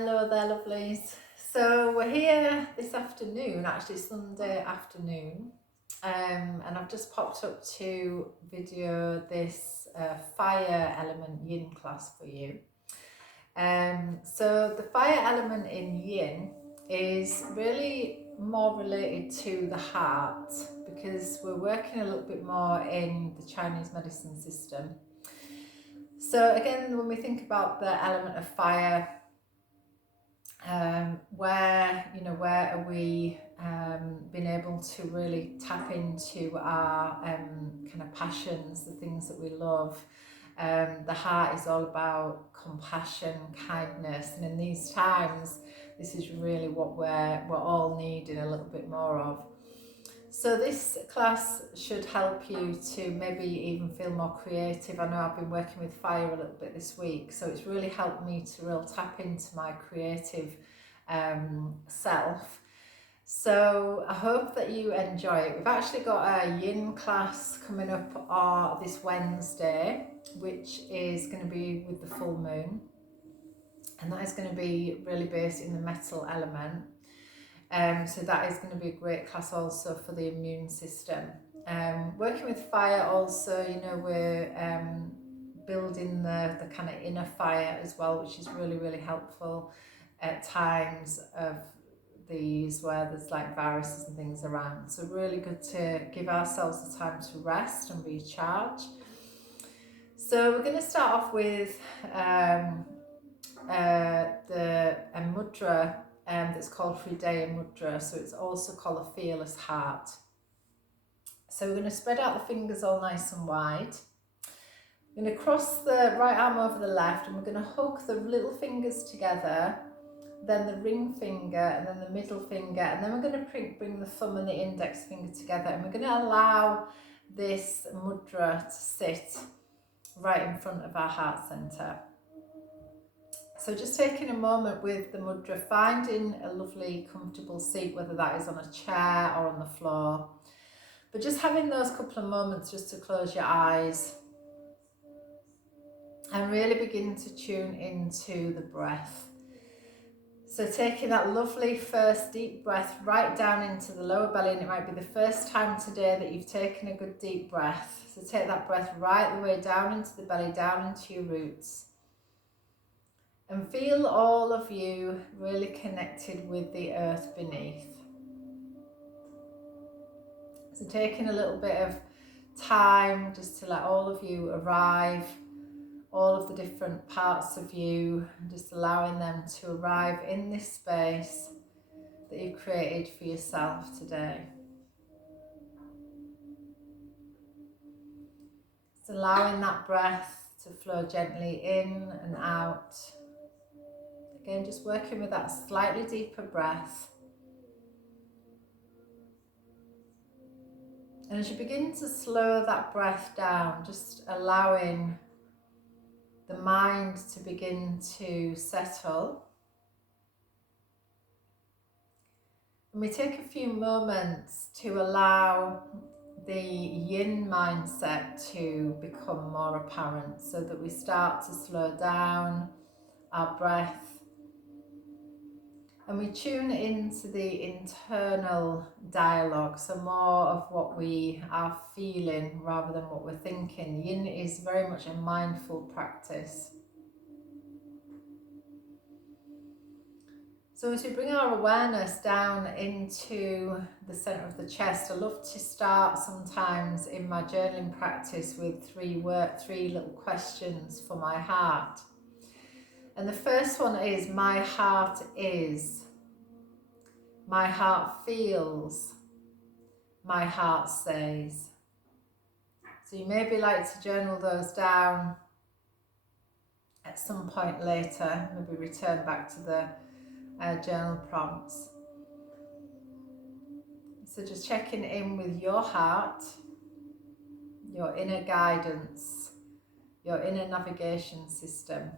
Hello there, lovelies. So we're here this afternoon, actually Sunday afternoon, and I've just popped up to video this fire element yin class for you. So the fire element in yin is really more related to the heart because we're working a little bit more in the Chinese medicine system. So again, when we think about the element of fire, where are we been able to really tap into our kind of passions, the things that we love. The heart is all about compassion, kindness, and in these times this is really what we're all needing a little bit more of. So this class should help you to maybe even feel more creative. I know I've been working with fire a little bit this week, so it's really helped me to really tap into my creative self. So I hope that you enjoy it. We've actually got a yin class coming up this Wednesday, which is going to be with the full moon, and that is going to be really based in the metal element. So that is going to be a great class also for the immune system. Working with fire also, we're building the kind of inner fire as well, which is really, really helpful at times of these where there's like viruses and things around. So really good to give ourselves the time to rest and recharge. So we're going to start off with the mudra that's called Hridaya Mudra, so it's also called a fearless heart. So we're going to spread out the fingers all nice and wide. We're going to cross the right arm over the left, and we're going to hook the little fingers together, then the ring finger, and then the middle finger, and then we're going to bring the thumb and the index finger together, and we're going to allow this mudra to sit right in front of our heart center. So just taking a moment with the mudra, finding a lovely comfortable seat, whether that is on a chair or on the floor, but just having those couple of moments just to close your eyes and really begin to tune into the breath. So taking that lovely first deep breath right down into the lower belly, and it might be the first time today that you've taken a good deep breath. So take that breath right the way down into the belly, down into your roots. And feel all of you really connected with the earth beneath. So taking a little bit of time just to let all of you arrive, all of the different parts of you, and just allowing them to arrive in this space that you've created for yourself today. Just allowing that breath to flow gently in and out. Again, just working with that slightly deeper breath. And as you begin to slow that breath down, just allowing the mind to begin to settle. And we take a few moments to allow the yin mindset to become more apparent, so that we start to slow down our breath. And we tune into the internal dialogue, so more of what we are feeling rather than what we're thinking. Yin is very much a mindful practice. So as we bring our awareness down into the center of the chest, I love to start sometimes in my journaling practice with three little questions for my heart. And the first one is, my heart is, my heart feels, my heart says. So you maybe like to journal those down at some point later, maybe return back to the journal prompts. So just checking in with your heart, your inner guidance, your inner navigation system.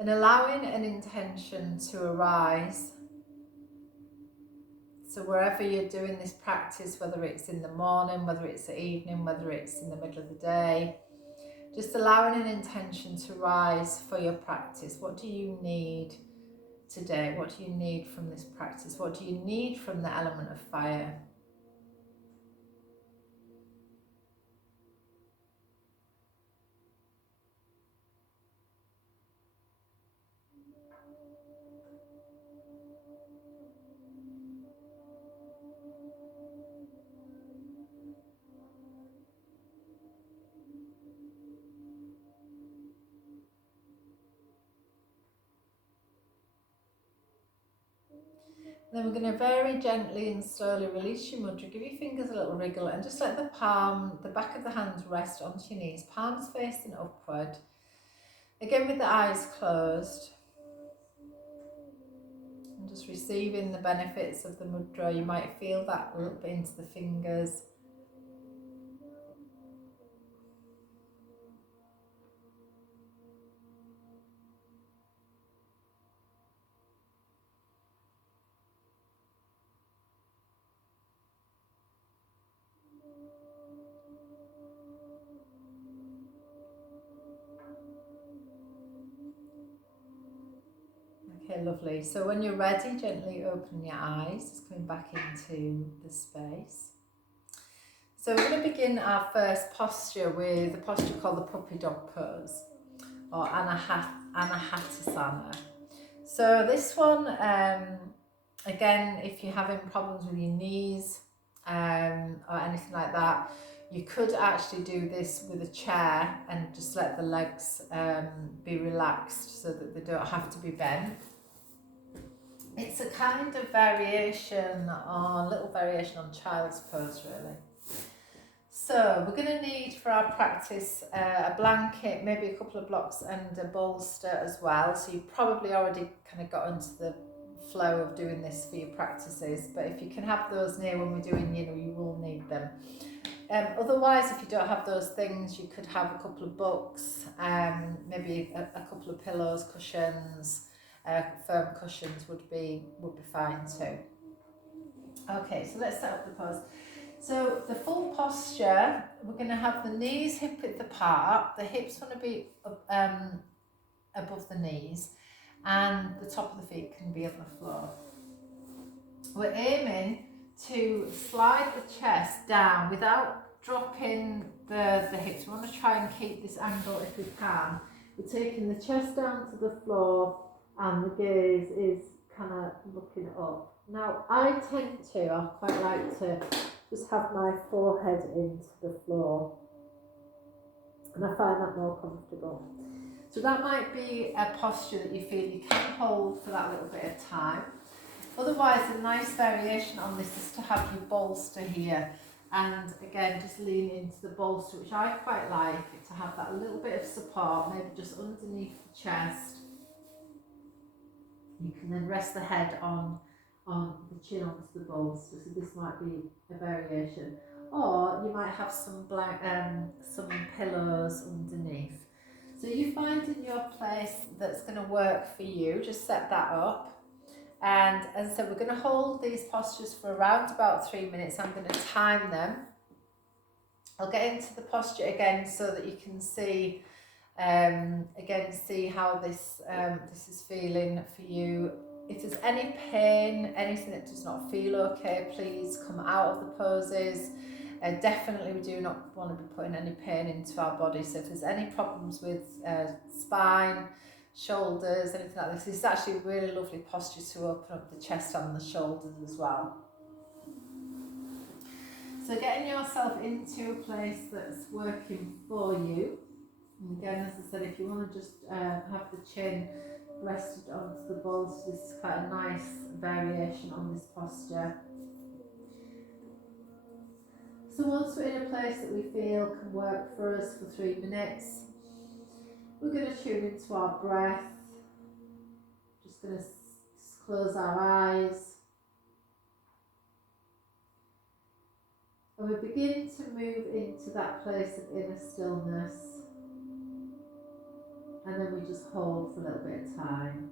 And allowing an intention to arise. So wherever you're doing this practice, whether it's in the morning, whether it's the evening, whether it's in the middle of the day, Just allowing an intention to rise for your practice. What do you need today? What do you need from this practice? What do you need from the element of fire? Then we're going to very gently and slowly release your mudra. Give your fingers a little wriggle and just let the back of the hands rest onto your knees, palms facing upward. Again with the eyes closed. And just receiving the benefits of the mudra. You might feel that a little bit into the fingers. Okay, lovely. So when you're ready, gently open your eyes, just coming back into the space. So we're going to begin our first posture with a posture called the puppy dog pose, or Anahatasana. So this one, again, if you're having problems with your knees or anything like that, you could actually do this with a chair and just let the legs be relaxed so that they don't have to be bent. It's a kind of variation, or a little variation on child's pose really. So we're going to need for our practice a blanket, maybe a couple of blocks and a bolster as well. So you've probably already kind of got into the flow of doing this for your practices, but if you can have those near when we're doing, you will need them. Otherwise, if you don't have those things, you could have a couple of books, maybe a couple of pillows, cushions, firm cushions would be fine too. Okay, so let's set up the pose. So the full posture, we're going to have the knees hip width apart, the hips want to be above the knees, and the top of the feet can be on the floor. We're aiming to slide the chest down without dropping the hips. We want to try and keep this angle if we can. We're taking the chest down to the floor and the gaze is kind of looking up. Now I quite like to just have my forehead into the floor, and I find that more comfortable. So that might be a posture that you feel you can hold for that little bit of time. Otherwise, a nice variation on this is to have your bolster here, and again just lean into the bolster, which I quite like, to have that little bit of support, maybe just underneath the chest. You can then rest the head on the chin onto the bolster, so this might be a variation. Or you might have some pillows underneath. So you find in your place that's going to work for you, just set that up. And as I said, we're going to hold these postures for around about 3 minutes. I'm going to time them. I'll get into the posture again so that you can see see how this is feeling for you. If there's any pain, anything that does not feel okay, please come out of the poses. Definitely we do not want to be putting any pain into our body, so if there's any problems with spine, shoulders, anything like this is actually a really lovely posture to open up the chest and the shoulders as well. So getting yourself into a place that's working for you. And again, as I said, if you want to just have the chin rested onto the bolster, this is quite a nice variation on this posture. So once we're in a place that we feel can work for us for 3 minutes, we're going to tune into our breath. Just going to close our eyes. And we begin to move into that place of inner stillness. And then we just hold for a little bit of time.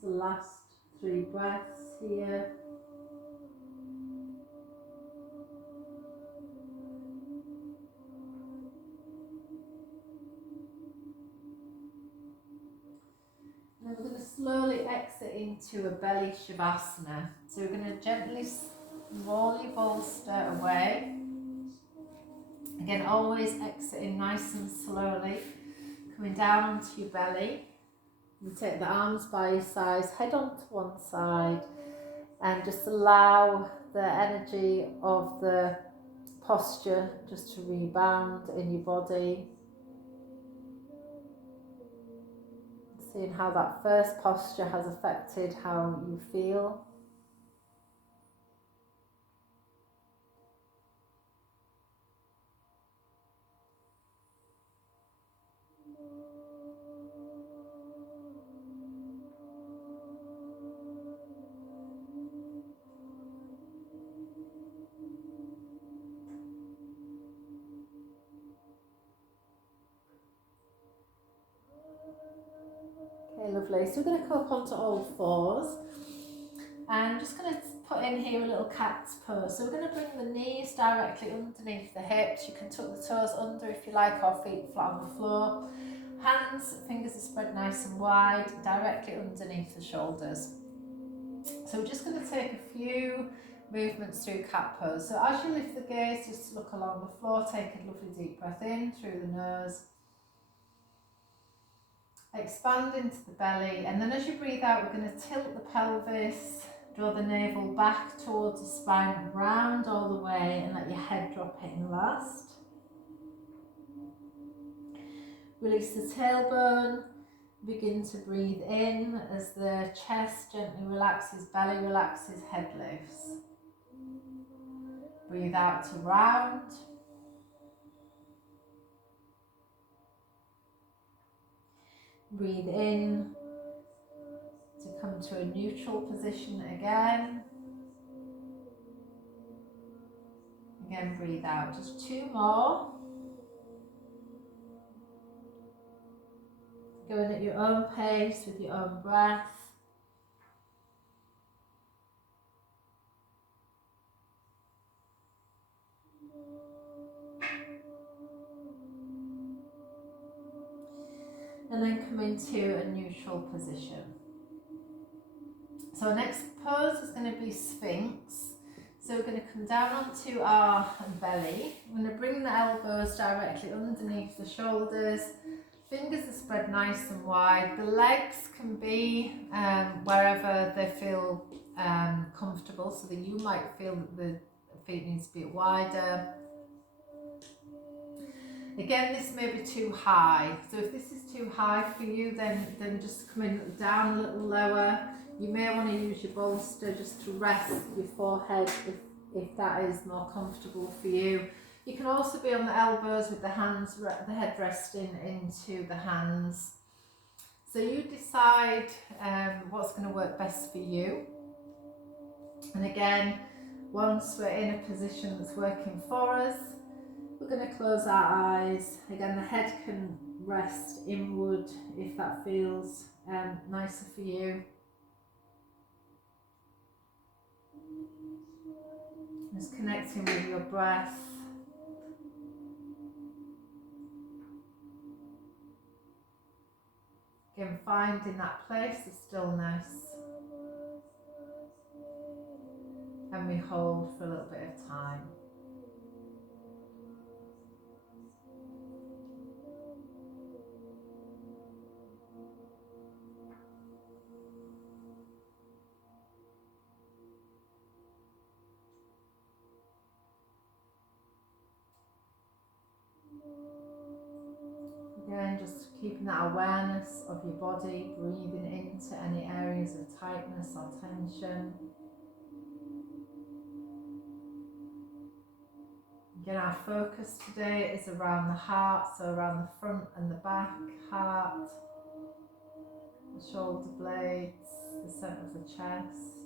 So last 3 breaths here. And we're going to slowly exit into a belly shavasana. So we're going to gently roll your bolster away. Again, always exiting nice and slowly, coming down onto your belly. You take the arms by your sides, head onto one side, and just allow the energy of the posture just to rebound in your body. Seeing how that first posture has affected how you feel. Okay, lovely. So we're going to come up onto all fours. And I'm just going to put in here a little cat's pose. So we're going to bring the knees directly underneath the hips. You can tuck the toes under if you like, or feet flat on the floor. Hands, fingers are spread nice and wide, directly underneath the shoulders. So we're just going to take a few movements through cat pose. So as you lift the gaze, just look along the floor, take a lovely deep breath in through the nose. Expand into the belly, and then as you breathe out, we're going to tilt the pelvis, draw the navel back towards the spine, round all the way, and let your head drop in last. Release the tailbone, begin to breathe in as the chest gently relaxes, belly relaxes, head lifts. Breathe out to round. Breathe in to come to a neutral position again. Again, breathe out. Just 2 more. Going at your own pace with your own breath. And then come into a neutral position. So our next pose is going to be Sphinx. So we're going to come down onto our belly. We're going to bring the elbows directly underneath the shoulders. Fingers are spread nice and wide. The legs can be wherever they feel comfortable, so that you might feel that the feet need to be wider. Again, this may be too high. So if this is too high for you, then just come in down a little lower. You may want to use your bolster just to rest your forehead if that is more comfortable for you. You can also be on the elbows with the hands, the head resting into the hands. So you decide what's going to work best for you. And again, once we're in a position that's working for us, we're going to close our eyes. Again, the head can rest inward if that feels nicer for you. Just connecting with your breath. Again, finding that place of stillness. And we hold for a little bit of time. Again, just keeping that awareness of your body, breathing into any areas of tightness or tension. Again, our focus today is around the heart, so around the front and the back, heart, the shoulder blades, the centre of the chest.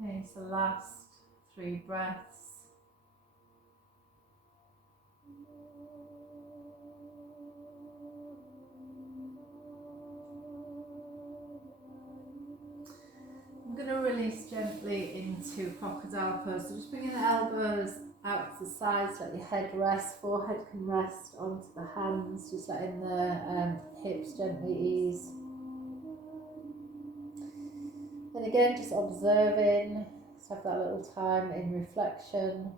Okay, so last 3 breaths. I'm going to release gently into crocodile pose. So just bringing the elbows out to the sides, let your head rest, forehead can rest onto the hands, just letting the hips gently ease. And again, just observing, just have that little time in reflection.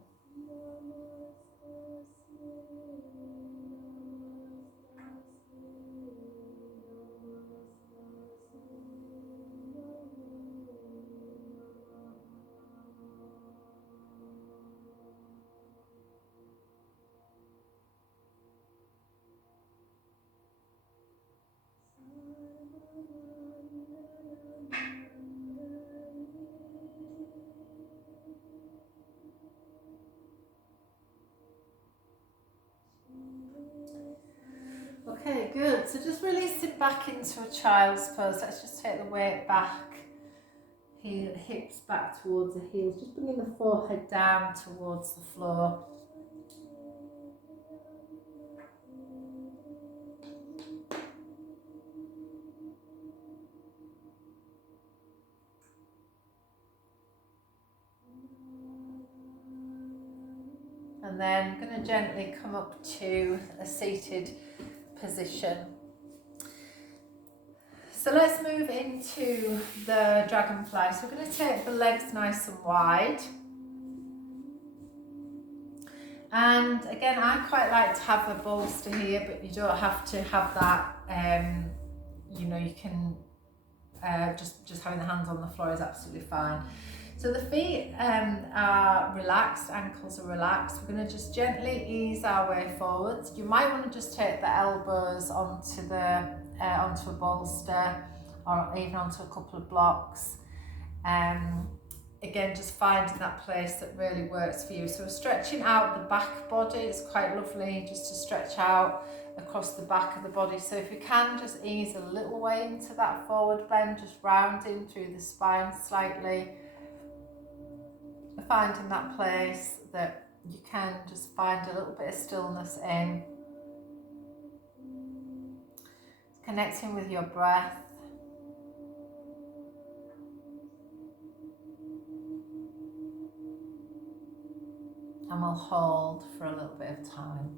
Okay, good. So just release it back into a child's pose. Let's just take the weight back, hips back towards the heels. Just bringing the forehead down towards the floor. And then I'm going to gently come up to a seated position. So let's move into the dragonfly. So we're going to take the legs nice and wide. And again, I quite like to have a bolster here, but you don't have to have that. You know, you can just having the hands on the floor is absolutely fine. So the feet are relaxed, ankles are relaxed. We're going to just gently ease our way forwards. You might want to just take the elbows onto a bolster or even onto a couple of blocks. Again, just finding that place that really works for you. So we're stretching out the back body. It's quite lovely just to stretch out across the back of the body. So if you can, just ease a little way into that forward bend, just rounding through the spine slightly. Finding that place that you can just find a little bit of stillness in. Connecting with your breath. And we'll hold for a little bit of time.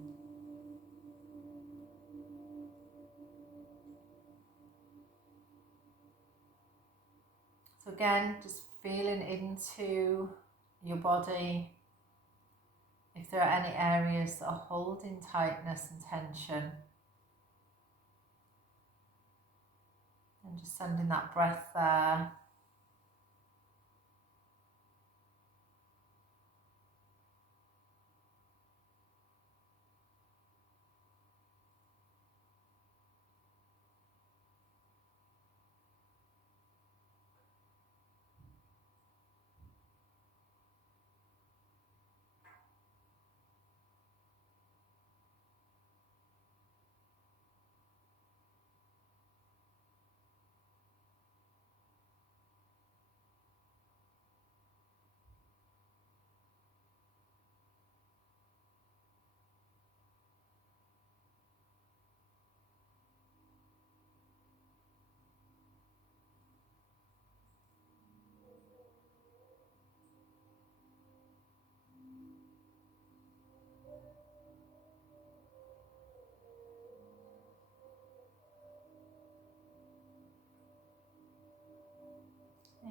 So again, just feeling into your body. If there are any areas that are holding tightness and tension. And just sending that breath there.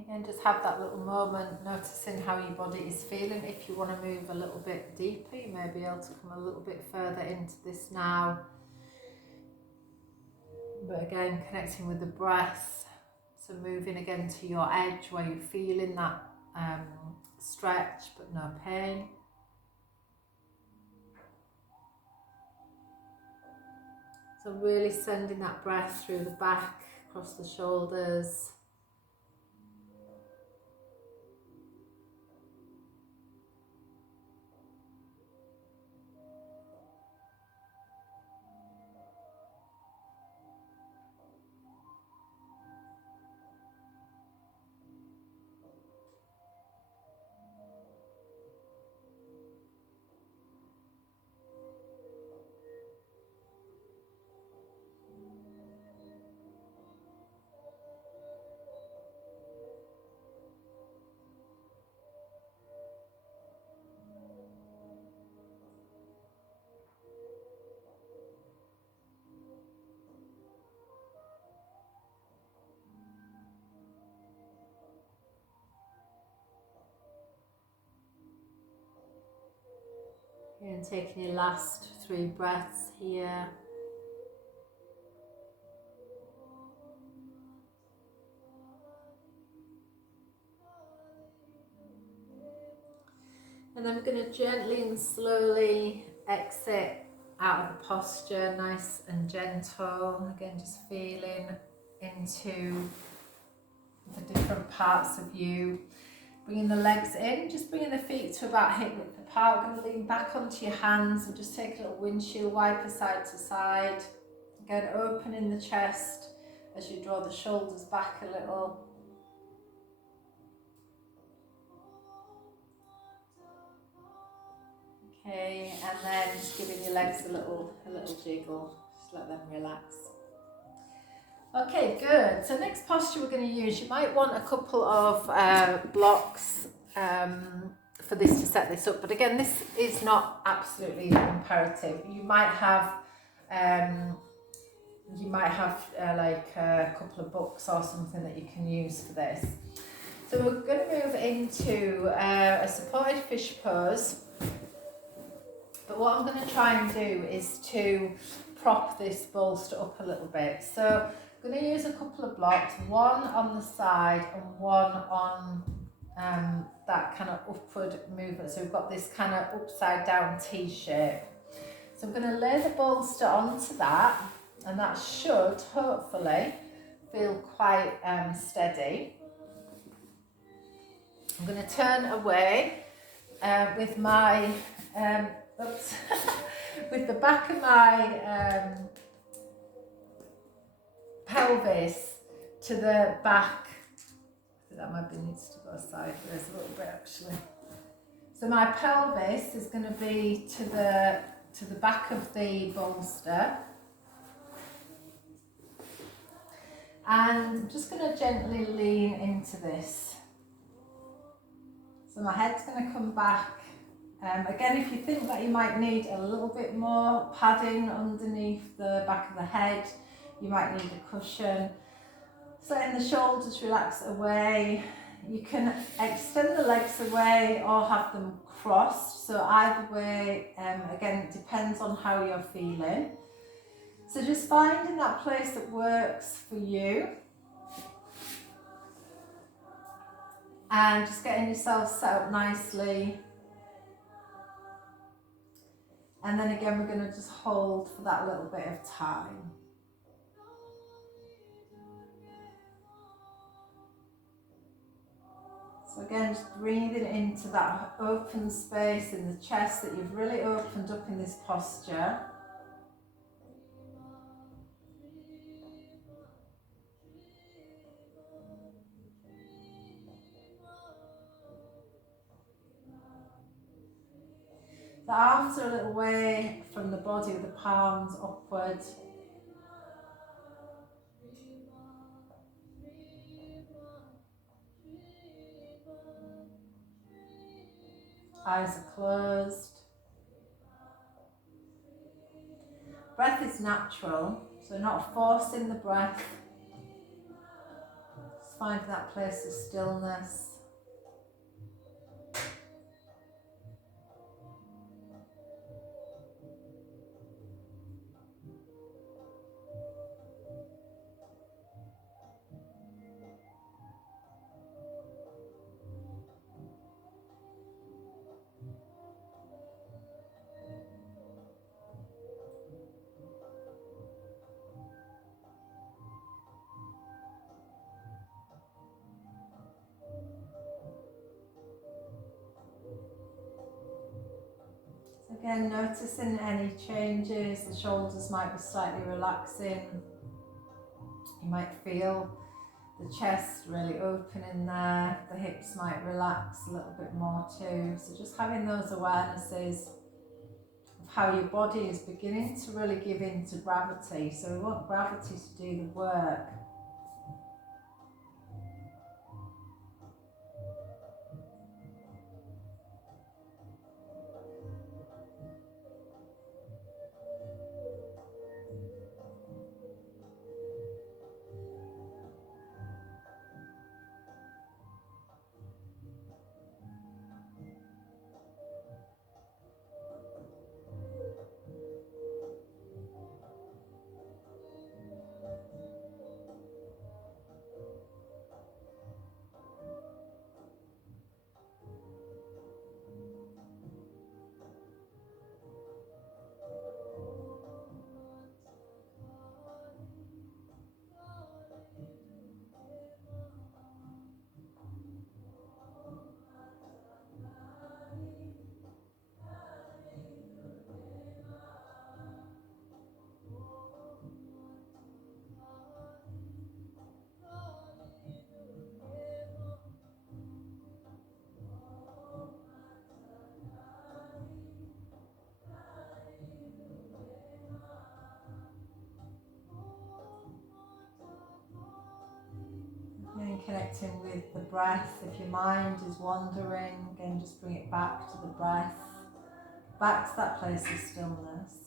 Again, just have that little moment, noticing how your body is feeling. If you want to move a little bit deeper, you may be able to come a little bit further into this now. But again, connecting with the breath, so moving again to your edge where you're feeling that stretch but no pain. So really sending that breath through the back, across the shoulders. And taking your last 3 breaths here. And then we're going to gently and slowly exit out of the posture, nice and gentle. Again, just feeling into the different parts of you. Bringing the legs in, just bringing the feet to about hip width apart. We're going to lean back onto your hands and just take a little windshield wiper side to side. Again, opening the chest as you draw the shoulders back a little. Okay, and then just giving your legs a little jiggle. Just let them relax. Okay, good. So next posture we're going to use, you might want a couple of blocks for this to set this up. But again, this is not absolutely imperative. You might have like a couple of books or something that you can use for this. So we're going to move into a supported fish pose. But what I'm going to try and do is to prop this bolster up a little bit. So I'm going to use a couple of blocks, one on the side and one on that kind of upward movement. So we've got this kind of upside down T shape. So I'm going to lay the bolster onto that, and that should hopefully feel quite steady. I'm going to turn away with my with the back of my pelvis to the back. I think that might be needs to go sideways a little bit actually. So my pelvis is going to be to the back of the bolster, and I'm just going to gently lean into this. So my head's going to come back. Again, if you think that you might need a little bit more padding underneath the back of the head, you might need a cushion. So letting the shoulders relax away. You can extend the legs away or have them crossed. So either way, again, it depends on how you're feeling. So just finding that place that works for you. And just getting yourself set up nicely. And then again, we're going to just hold for that little bit of time. So again, just breathing into that open space in the chest that you've really opened up in this posture. The arms are a little way from the body with the palms upward. Eyes are closed. Breath is natural, so not forcing the breath. Just finding that place of stillness. Again, noticing any changes. The shoulders might be slightly relaxing. You might feel the chest really open in there. The hips might relax a little bit more too. So just having those awarenesses of how your body is beginning to really give in to gravity. So we want gravity to do the work. And connecting with the breath. If your mind is wandering, again, just bring it back to the breath, back to that place of stillness.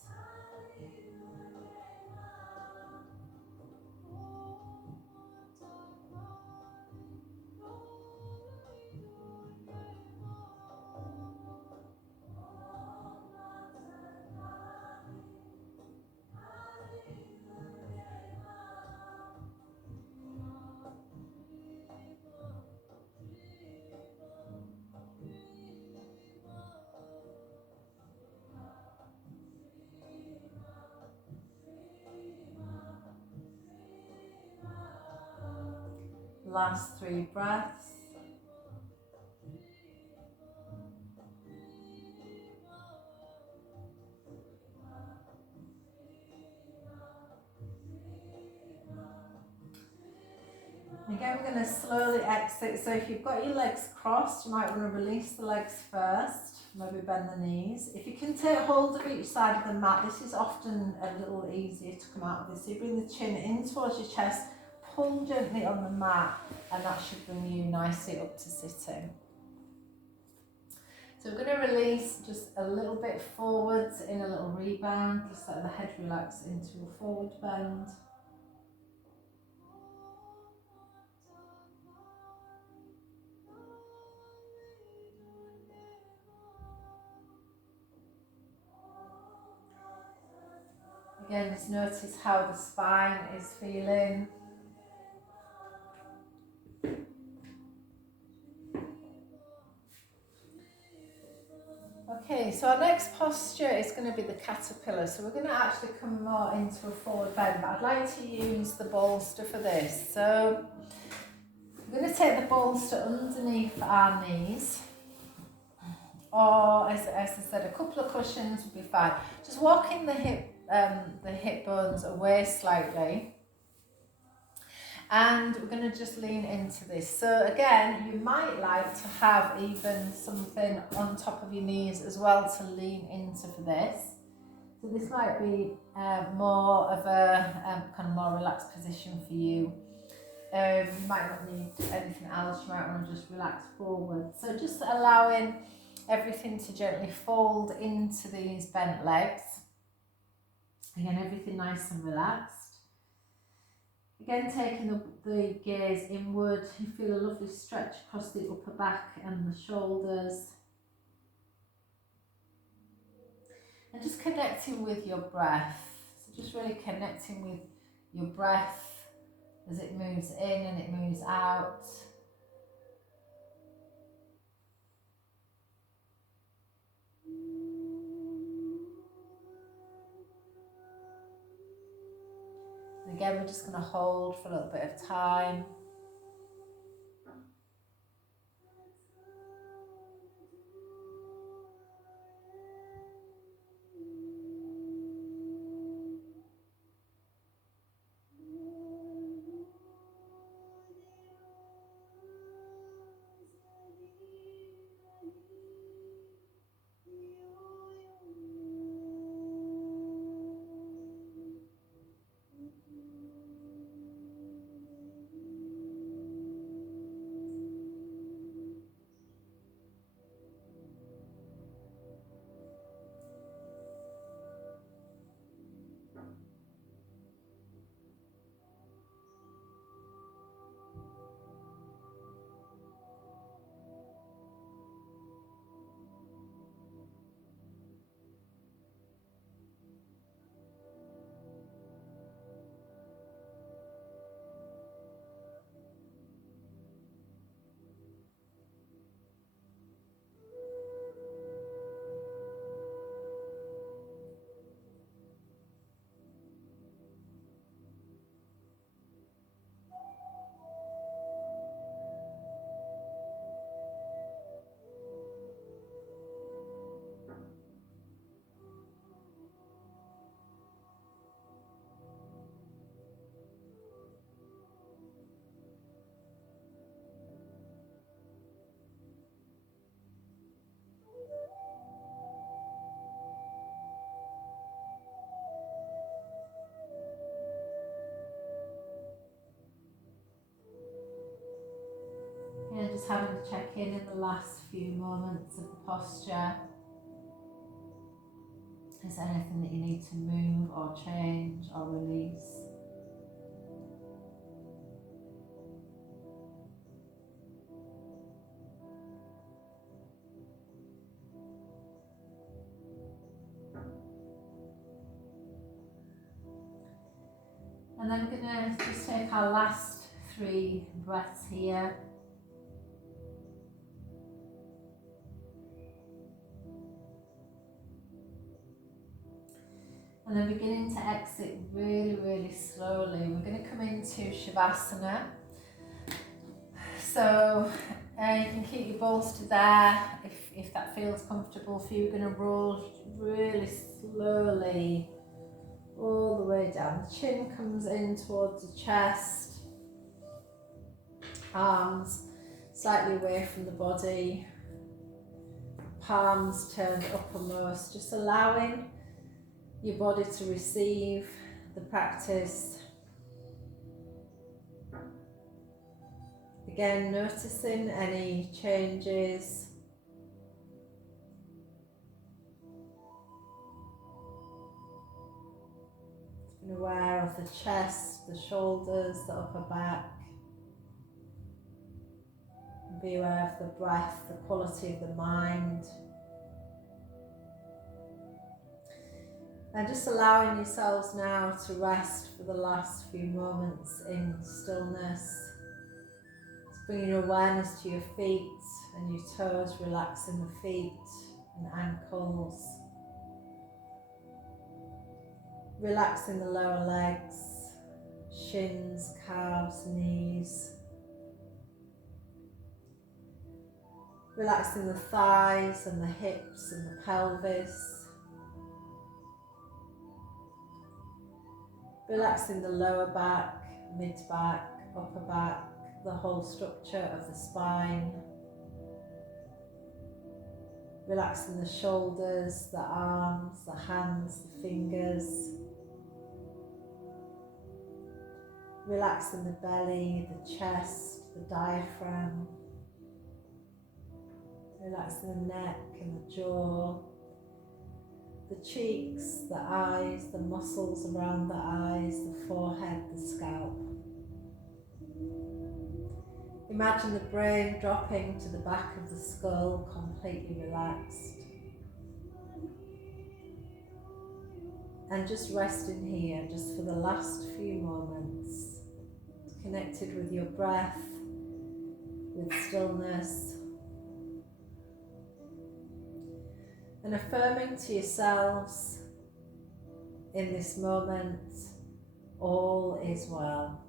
Last 3 breaths. Again, we're going to slowly exit. So if you've got your legs crossed, you might want to release the legs first. Maybe bend the knees. If you can take hold of each side of the mat, this is often a little easier to come out of this. So you bring the chin in towards your chest, pull gently on the mat, and that should bring you nicely up to sitting. So we're going to release just a little bit forwards in a little rebound, just let the head relax into a forward bend. Again, just notice how the spine is feeling. Okay, so our next posture is going to be the caterpillar. So we're going to actually come more into a forward bend, but I'd like to use the bolster for this. So we're going to take the bolster underneath our knees, or as I said, a couple of cushions would be fine. Just walking the hip bones away slightly. And we're going to just lean into this. So again, you might like to have even something on top of your knees as well to lean into for this. So this might be more of a kind of more relaxed position for you. You might not need anything else, you might want to just relax forward. So just allowing everything to gently fold into these bent legs. Again, everything nice and relaxed. Again, taking the gaze inward, you feel a lovely stretch across the upper back and the shoulders. And just connecting with your breath. So just really connecting with your breath as it moves in and it moves out. And again, we're just going to hold for a little bit of time. just having a check in the last few moments of the posture. Is there anything that you need to move or change or release? And then we're going to just take our last 3 breaths here. And then beginning to exit really, really slowly. We're going to come into Shavasana. So you can keep your bolster there if that feels comfortable for you. We're going to roll really slowly all the way down. The chin comes in towards the chest, arms slightly away from the body, palms turned uppermost, just allowing your body to receive the practice. Again, noticing any changes. Being aware of the chest, the shoulders, the upper back. And be aware of the breath, the quality of the mind. And just allowing yourselves now to rest for the last few moments in stillness. Just bringing your awareness to your feet and your toes, relaxing the feet and ankles. Relaxing the lower legs, shins, calves, knees. Relaxing the thighs and the hips and the pelvis. Relaxing the lower back, mid-back, upper back, the whole structure of the spine. Relaxing the shoulders, the arms, the hands, the fingers. Relaxing the belly, the chest, the diaphragm. Relaxing the neck and the jaw. The cheeks, the eyes, the muscles around the eyes, the forehead, the scalp. Imagine the brain dropping to the back of the skull, completely relaxed. And just resting here, just for the last few moments, connected with your breath, with stillness. And affirming to yourselves in this moment, all is well.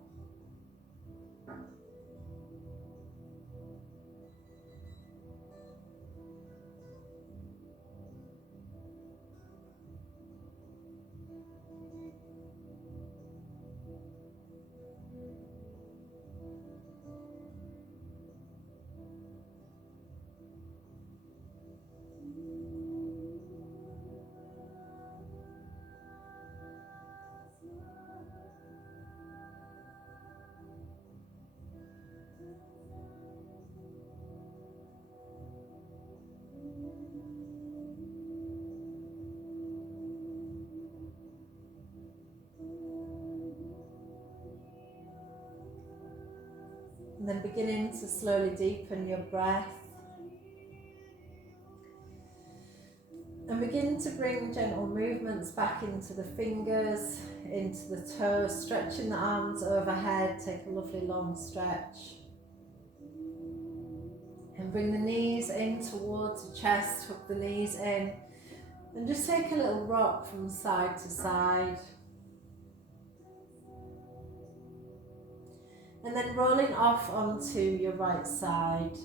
And then beginning to slowly deepen your breath. And begin to bring gentle movements back into the fingers, into the toes, stretching the arms overhead. Take a lovely long stretch. And bring the knees in towards the chest, hook the knees in. And just take a little rock from side to side. And then rolling off onto your right side.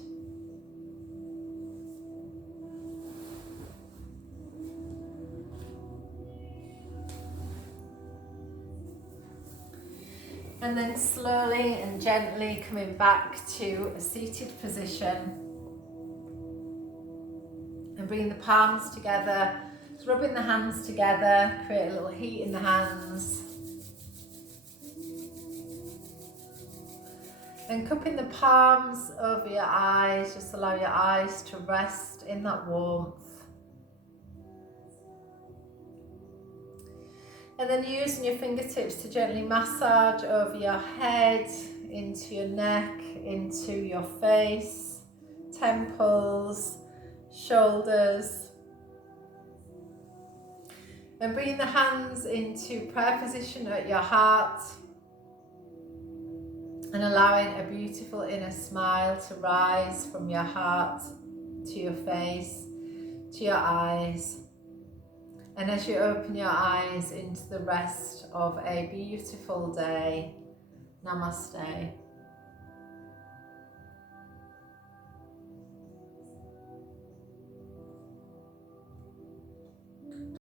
And then slowly and gently coming back to a seated position. And bringing the palms together, rubbing the hands together, create a little heat in the hands. And cupping the palms over your eyes, just allow your eyes to rest in that warmth. And then using your fingertips to gently massage over your head, into your neck, into your face, temples, shoulders. And bringing the hands into prayer position at your heart. And allowing a beautiful inner smile to rise from your heart to your face, to your eyes. And as you open your eyes into the rest of a beautiful day, namaste.